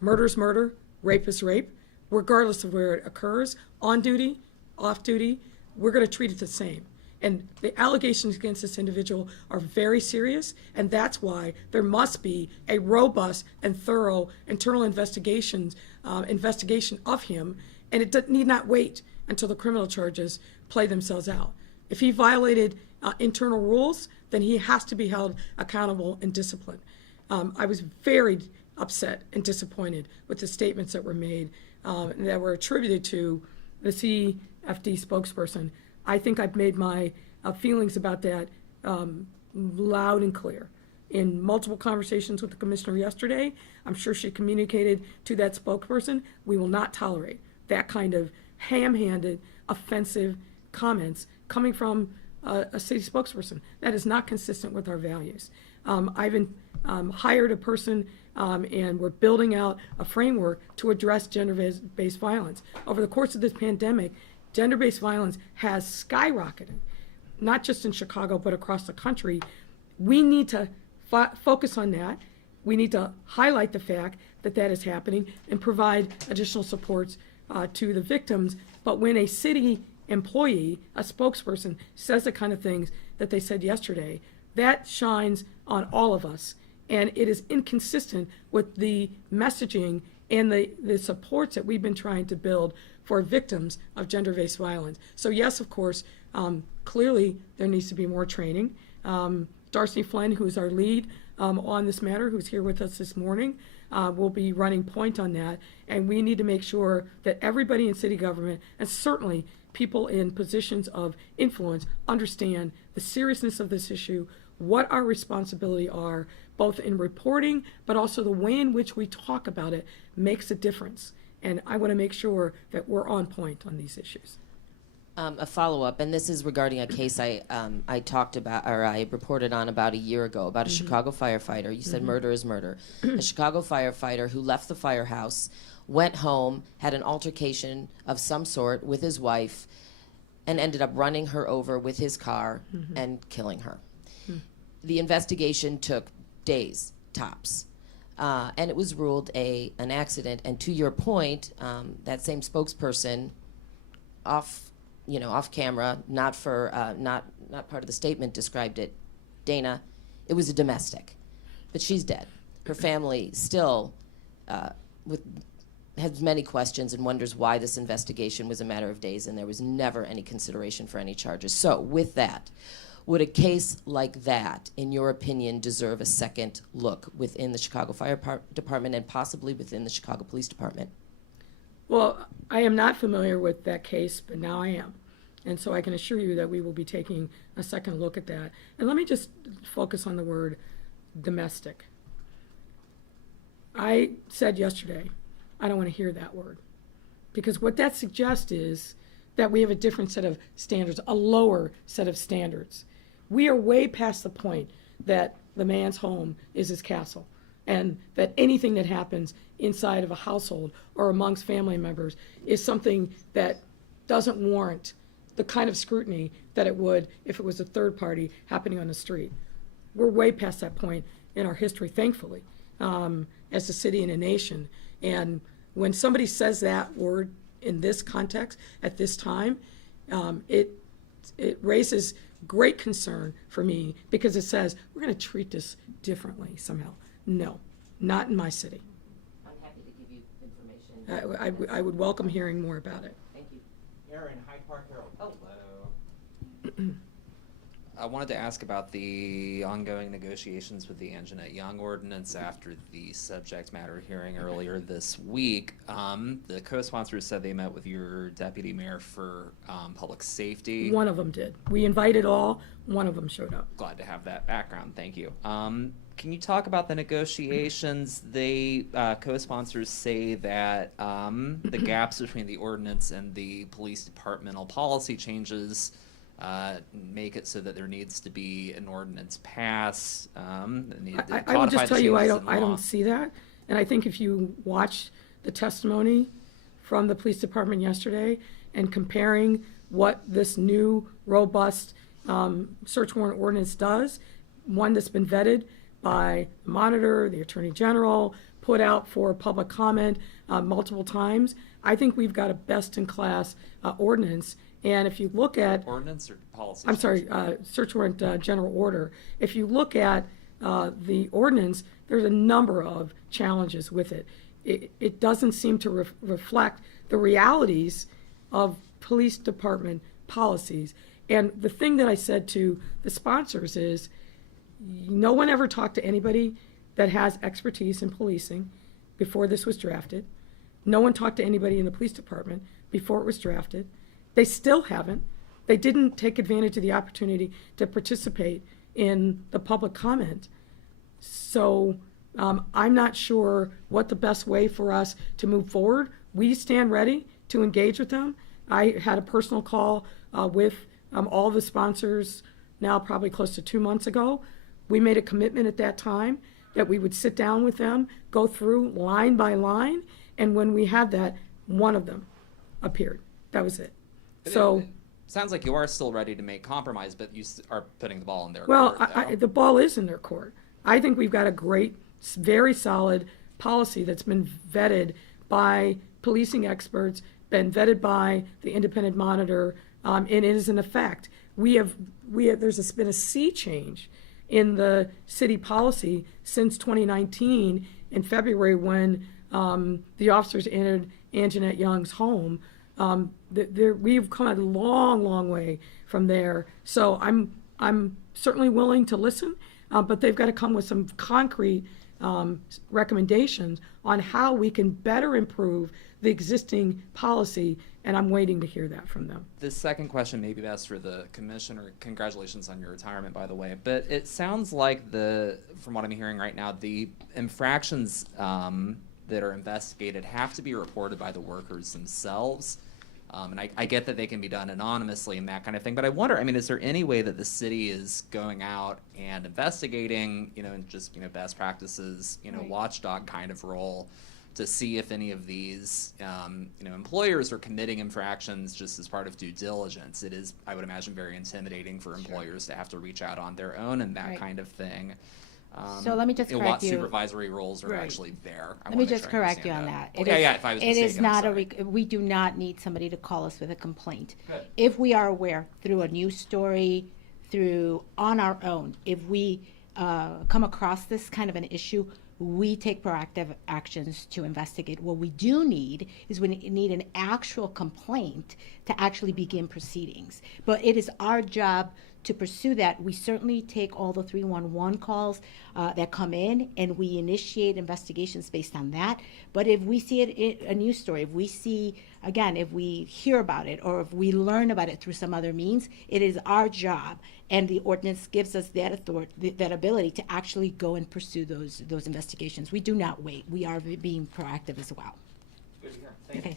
Murder is murder, rape is rape, regardless of where it occurs, on duty, off duty, we're going to treat it the same. And the allegations against this individual are very serious, and that's why there must be a robust and thorough internal investigation of him, and it need not wait until the criminal charges play themselves out. If he violated internal rules, then he has to be held accountable and disciplined. I was very upset and disappointed with the statements that were made that were attributed to the CFD spokesperson. I think I've made my feelings about that loud and clear in multiple conversations with the commissioner yesterday. I'm sure she communicated to that spokesperson. We will not tolerate that kind of ham-handed, offensive comments coming from a city spokesperson. That is not consistent with our values. I've hired a person and we're building out a framework to address gender-based violence. Over the course of this pandemic, gender-based violence has skyrocketed, not just in Chicago, but across the country. We need to focus on that. We need to highlight the fact that that is happening and provide additional supports to the victims. But when a city employee, a spokesperson, says the kind of things that they said yesterday, that shines on all of us. And it is inconsistent with the messaging and the supports that we've been trying to build for victims of gender-based violence. So yes, of course, clearly there needs to be more training. Darcy Flynn, who's our lead on this matter, who's here with us this morning, will be running point on that. And we need to make sure that everybody in city government, and certainly people in positions of influence, understand the seriousness of this issue, what our responsibility are, both in reporting, but also the way in which we talk about it makes a difference. And I want to make sure that we're on point on these issues. A follow-up, and this is regarding a case I talked about, or I reported on about a year ago, about a Chicago firefighter. You said murder is murder. A Chicago firefighter who left the firehouse, went home, had an altercation of some sort with his wife, and ended up running her over with his car and killing her. The investigation took days, tops. And it was ruled an accident. And to your point, that same spokesperson, off camera, not part of the statement, described it. Dana, it was a domestic, but she's dead. Her family still has many questions and wonders why this investigation was a matter of days and there was never any consideration for any charges. So with that, would a case like that, in your opinion, deserve a second look within the Chicago Fire Department and possibly within the Chicago Police Department? Well, I am not familiar with that case, but now I am. And so I can assure you that we will be taking a second look at that. And let me just focus on the word domestic. I said yesterday, I don't want to hear that word. Because what that suggests is that we have a different set of standards, a lower set of standards. We are way past the point that the man's home is his castle, and that anything that happens inside of a household or amongst family members is something that doesn't warrant the kind of scrutiny that it would if it was a third party happening on the street. We're way past that point in our history, thankfully, as a city and a nation. And when somebody says that word in this context at this time, it raises great concern for me, because it says we're going to treat this differently somehow. No, not in my city. I'm happy to give you information. I would welcome hearing more about it. Thank you. Aaron, Hyde Park Herald. Oh. I wanted to ask about the ongoing negotiations with the Anjanette Young Ordinance after the subject matter hearing earlier this week. The co-sponsors said they met with your deputy mayor for public safety. One of them did. We invited all. One of them showed up. Glad to have that background. Thank you. Can you talk about the negotiations? They co-sponsors say that the gaps between the ordinance and the police departmental policy changes make it so that there needs to be an ordinance pass. I would just tell you, I don't see that. And I think if you watch the testimony from the police department yesterday and comparing what this new robust search warrant ordinance does, one that's been vetted by the monitor, the attorney general, put out for public comment multiple times, I think we've got a best-in-class ordinance. And if you look at ordinance or policy? I'm sorry, search warrant general order. If you look at the ordinance, there's a number of challenges with it. It doesn't seem to reflect the realities of police department policies. And the thing that I said to the sponsors is, no one ever talked to anybody that has expertise in policing before this was drafted. No one talked to anybody in the police department before it was drafted. They still haven't. They didn't take advantage of the opportunity to participate in the public comment. So I'm not sure what the best way for us to move forward. We stand ready to engage with them. I had a personal call with all the sponsors now probably close to 2 months ago. We made a commitment at that time that we would sit down with them, go through line by line, and when we had that, one of them appeared. That was it. So it sounds like you are still ready to make compromise, but you are putting the ball in their court. Well, the ball is in their court. I think we've got a great, very solid policy that's been vetted by policing experts, been vetted by the independent monitor, and it is in effect. There's been a sea change in the city policy since 2019 in February when the officers entered Anjanette Young's home. We've come a long, long way from there. So I'm certainly willing to listen. but they've got to come with some concrete recommendations on how we can better improve the existing policy, and I'm waiting to hear that from them. The second question may be best for the commissioner. Congratulations on your retirement, by the way. But it sounds like from what I'm hearing right now, the infractions that are investigated have to be reported by the workers themselves. And I get that they can be done anonymously and that kind of thing, but I wonder, I mean, is there any way that the city is going out and investigating, and just, best practices, watchdog kind of role to see if any of these, employers are committing infractions just as part of due diligence? It is, I would imagine, very intimidating for employers to have to reach out on their own and that kind of thing. So let me just correct what you. supervisory roles are actually there. Let me just correct you on that. Okay, if I was mistaken, it is not I'm sorry. we do not need somebody to call us with a complaint. Good. If we are aware through a news story, on our own, if we come across this kind of an issue, we take proactive actions to investigate. What we do need is we need an actual complaint to actually begin proceedings. But it is our job to pursue that. We certainly take all the 311 calls that come in, and we initiate investigations based on that. But if we see it in a news story, if we hear about it, or if we learn about it through some other means, it is our job, and the ordinance gives us that authority, that ability to actually go and pursue those investigations. We do not wait. We are being proactive as well. Good to hear. Thank Okay. you.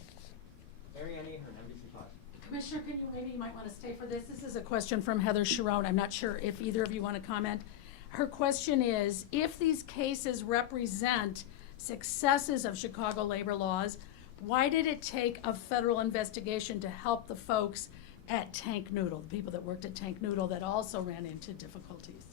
Mary Ann Ahern, NBC5. Commissioner, can you maybe might want to stay for this? This is a question from Heather Sharon. I'm not sure if either of you want to comment. Her question is, if these cases represent successes of Chicago labor laws, why did it take a federal investigation to help the folks at Tank Noodle, the people that worked at Tank Noodle that also ran into difficulties?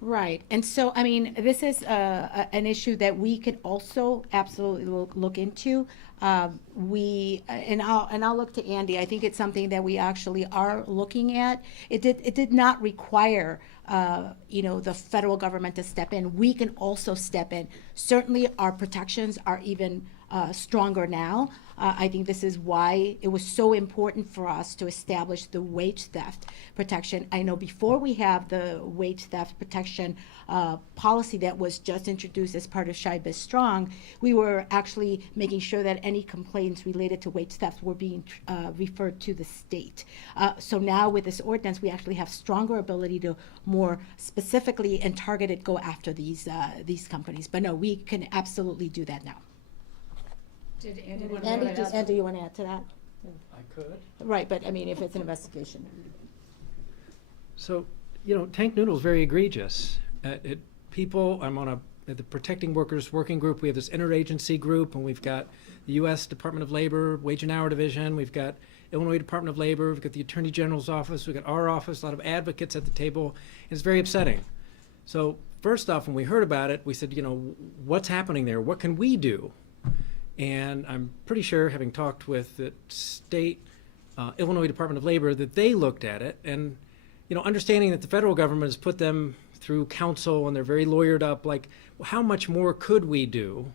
Right, and so, I mean, this is an issue that we could also absolutely look into. I'll look to Andy. I think it's something that we actually are looking at. It did not require, the federal government to step in. We can also step in. Certainly, our protections are even stronger now. I think this is why it was so important for us to establish the wage theft protection. I know before we have the wage theft protection policy that was just introduced as part of Shibus Strong, we were actually making sure that any complaints related to wage theft were being referred to the state. So now with this ordinance, we actually have stronger ability to more specifically and targeted go after these companies. But no, we can absolutely do that now. Did Andy want to add? Andy, you want to add to that? I could. Right, but I mean, if it's an investigation. So, Tank Noodle is very egregious. I'm on the Protecting Workers Working Group. We have this interagency group, and we've got the U.S. Department of Labor, Wage and Hour Division. We've got Illinois Department of Labor. We've got the Attorney General's office. We've got our office, a lot of advocates at the table. It's very upsetting. So first off, when we heard about it, we said, what's happening there? What can we do? And I'm pretty sure, having talked with the state Illinois Department of Labor, that they looked at it and, understanding that the federal government has put them through counsel and they're very lawyered up, like, well, how much more could we do?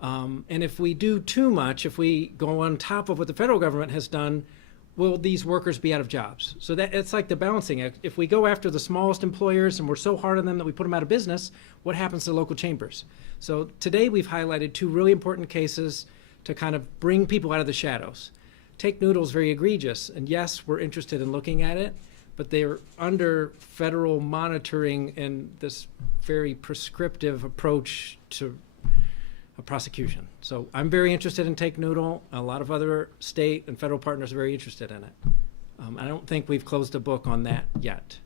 And if we do too much, if we go on top of what the federal government has done, will these workers be out of jobs? So it's like the balancing act. If we go after the smallest employers and we're so hard on them that we put them out of business, what happens to local chambers? So today we've highlighted two really important cases to kind of bring people out of the shadows. Tank Noodle is very egregious, and yes, we're interested in looking at it, but they're under federal monitoring and this very prescriptive approach to a prosecution. So I'm very interested in Tank Noodle. A lot of other state and federal partners are very interested in it. I don't think we've closed a book on that yet.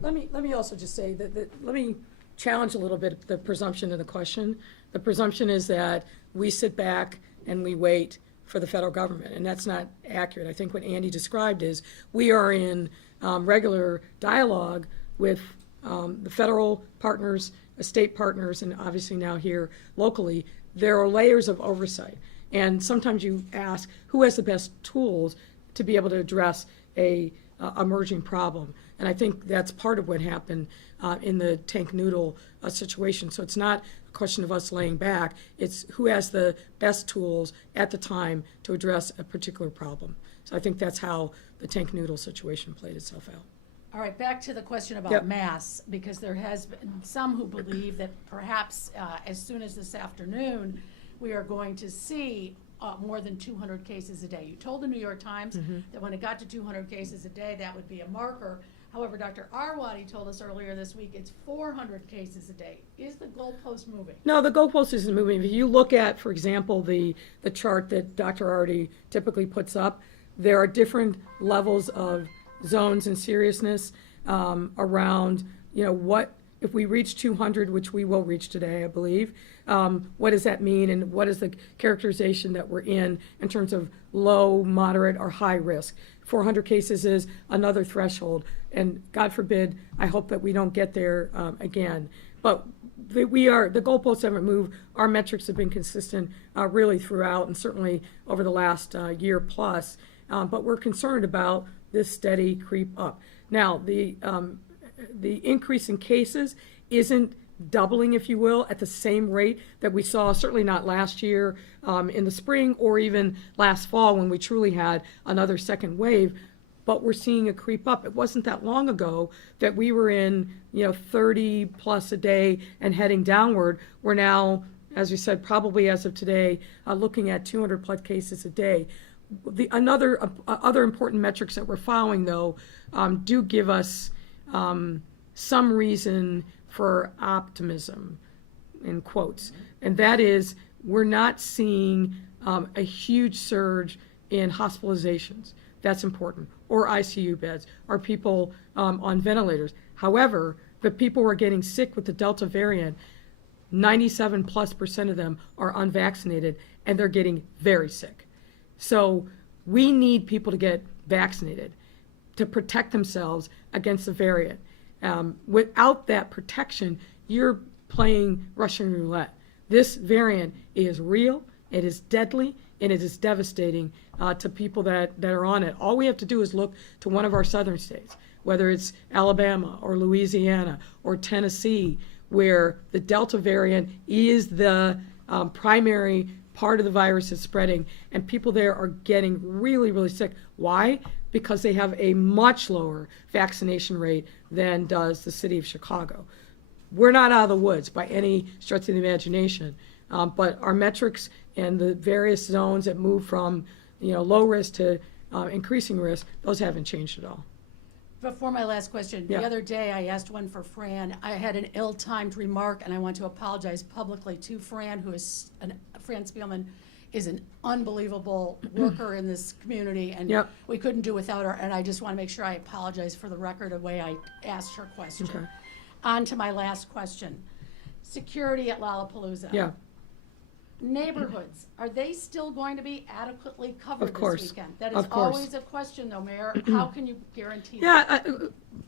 Let me also just say let me challenge a little bit the presumption of the question. The presumption is that we sit back and we wait for the federal government, and that's not accurate. I think what Andy described is we are in regular dialogue with the federal partners, state partners, and obviously now here locally. There are layers of oversight, and sometimes you ask who has the best tools to be able to address a emerging problem. And I think that's part of what happened in the Tank Noodle situation. So it's not a question of us laying back. It's who has the best tools at the time to address a particular problem. So I think that's how the Tank Noodle situation played itself out. All right, back to the question about Yep. masks, because there has been some who believe that perhaps as soon as this afternoon, we are going to see more than 200 cases a day. You told the New York Times that when it got to 200 cases a day, that would be a marker. However, Dr. Arwady told us earlier this week it's 400 cases a day. Is the goalpost moving? No, the goalpost isn't moving. If you look at, for example, the chart that Dr. Arwady typically puts up, there are different levels of zones and seriousness around, what, if we reach 200, which we will reach today, I believe, what does that mean, and what is the characterization that we're in terms of low, moderate, or high risk? 400 cases is another threshold, and God forbid, I hope that we don't get there again. But the goalposts haven't moved. Our metrics have been consistent really throughout, and certainly over the last year plus. But we're concerned about this steady creep up. Now, the increase in cases isn't doubling, if you will, at the same rate that we saw, certainly not last year in the spring or even last fall when we truly had another second wave, but we're seeing a creep up. It wasn't that long ago that we were in, 30 plus a day and heading downward. We're now, as we said, probably as of today, looking at 200 plus cases a day. Other important metrics that we're following, though, do give us some reason for optimism, in quotes, and that is we're not seeing a huge surge in hospitalizations. That's important, or ICU beds, or people on ventilators. However, the people who are getting sick with the Delta variant, 97+% of them are unvaccinated, and they're getting very sick. So we need people to get vaccinated to protect themselves against the variant. Without that protection, you're playing Russian roulette. This variant is real, it is deadly, and it is devastating to people that are on it. All we have to do is look to one of our southern states, whether it's Alabama or Louisiana or Tennessee, where the Delta variant is the primary part of the virus that's spreading, and people there are getting really, really sick. Why? Because they have a much lower vaccination rate than does the city of Chicago. We're not out of the woods by any stretch of the imagination, but our metrics and the various zones that move from low risk to increasing risk, those haven't changed at all. Before my last question, Yeah. the other day I asked one for Fran. I had an ill-timed remark, and I want to apologize publicly to Fran, Fran Spielman is an unbelievable worker in this community, and Yep. we couldn't do without her, and I just want to make sure I apologize for the record the way I asked her question. Okay. On to my last question. Security at Lollapalooza. Yeah. Neighborhoods, are they still going to be adequately covered Of course. this weekend? That is Of course. always a question, though, Mayor. How can you guarantee that?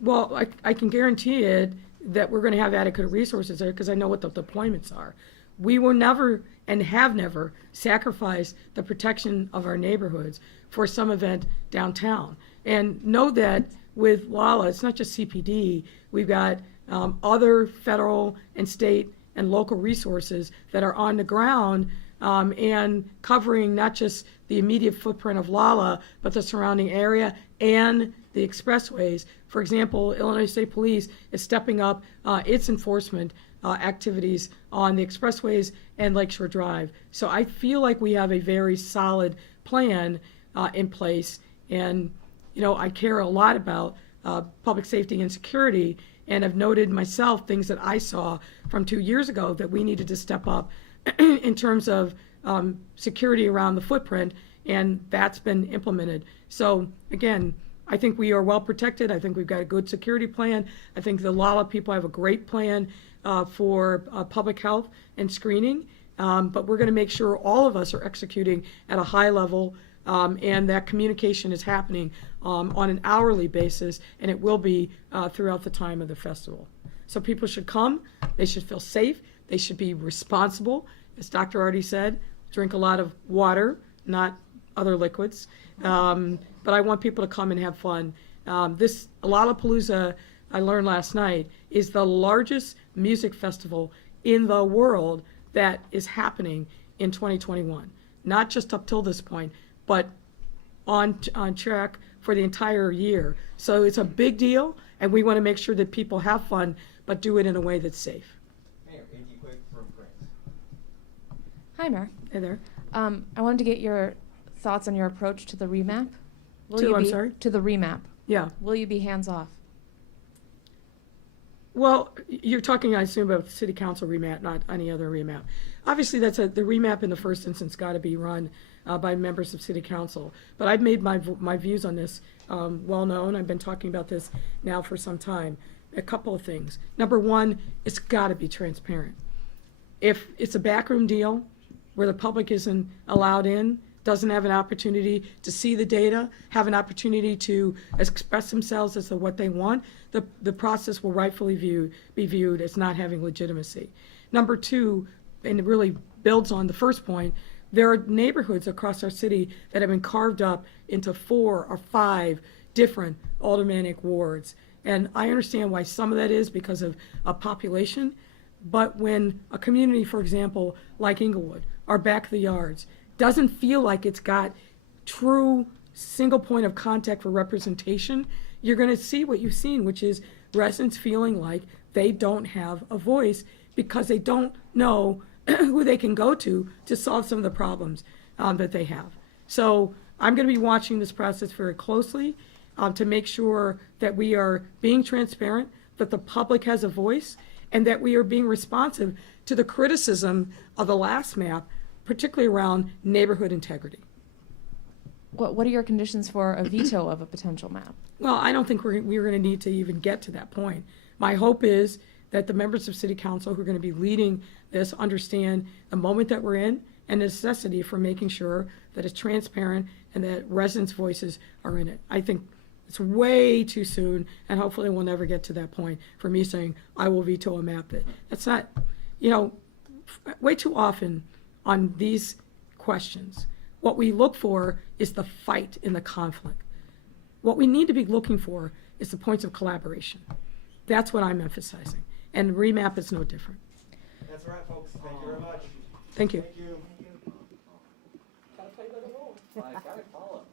Yeah, I can guarantee it that we're going to have adequate resources there because I know what the deployments are. We will never and have never sacrificed the protection of our neighborhoods for some event downtown. And know that with Lala, it's not just CPD. We've got other federal and state and local resources that are on the ground and covering not just the immediate footprint of Lala, but the surrounding area and the expressways. For example, Illinois State Police is stepping up its enforcement activities on the expressways and Lakeshore Drive. So I feel like we have a very solid plan in place. And, I care a lot about public safety and security, and have noted myself things that I saw from 2 years ago that we needed to step up in terms of security around the footprint, and that's been implemented. So again, I think we are well protected. I think we've got a good security plan. I think the LALA people have a great plan for public health and screening, but we're going to make sure all of us are executing at a high level, and that communication is happening on an hourly basis, and it will be throughout the time of the festival. So people should come, they should feel safe, they should be responsible. As Dr. already said, drink a lot of water, not other liquids. But I want people to come and have fun. This Lollapalooza, I learned last night, is the largest music festival in the world that is happening in 2021. Not just up till this point, but on track for the entire year. So it's a big deal, And we want to make sure that people have fun, but do it in a way that's safe. Mayor, A.D. Quick from France. Hi, Mayor. Hey there. I wanted to get your thoughts on your approach to the remap. I'm sorry? To the remap. Yeah. Will you be hands-off? Well, you're talking, I assume, about the city council remap, not any other remap. Obviously, the remap in the first instance got to be run by members of city council. But I've made my views on this well known. I've been talking about this now for some time. A couple of things. Number one, it's got to be transparent. If it's a backroom deal where the public isn't allowed in, doesn't have an opportunity to see the data, have an opportunity to express themselves as to what they want, the process will rightfully be viewed as not having legitimacy. Number two, and it really builds on the first point, there are neighborhoods across our city that have been carved up into 4 or 5 different aldermanic wards. And I understand why some of that is because of a population, but when a community, for example, like Inglewood, or Back of the Yards, doesn't feel like it's got true single point of contact for representation, you're going to see what you've seen, which is residents feeling like they don't have a voice because they don't know who they can go to solve some of the problems that they have. So I'm going to be watching this process very closely to make sure that we are being transparent, that the public has a voice, and that we are being responsive to the criticism of the last map, particularly around neighborhood integrity. What are your conditions for a veto of a potential map? Well, I don't think we're going to need to even get to that point. My hope is that the members of City Council who are going to be leading this understand the moment that we're in and the necessity for making sure that it's transparent and that residents' voices are in it. I think it's way too soon, and hopefully we'll never get to that point for me saying, I will veto a map. That's not, way too often on these questions, what we look for is the fight in the conflict. What we need to be looking for is the points of collaboration. That's what I'm emphasizing. And remap is no different. That's a wrap, folks. Thank you very much. Thank you. Thank you. I gotta follow.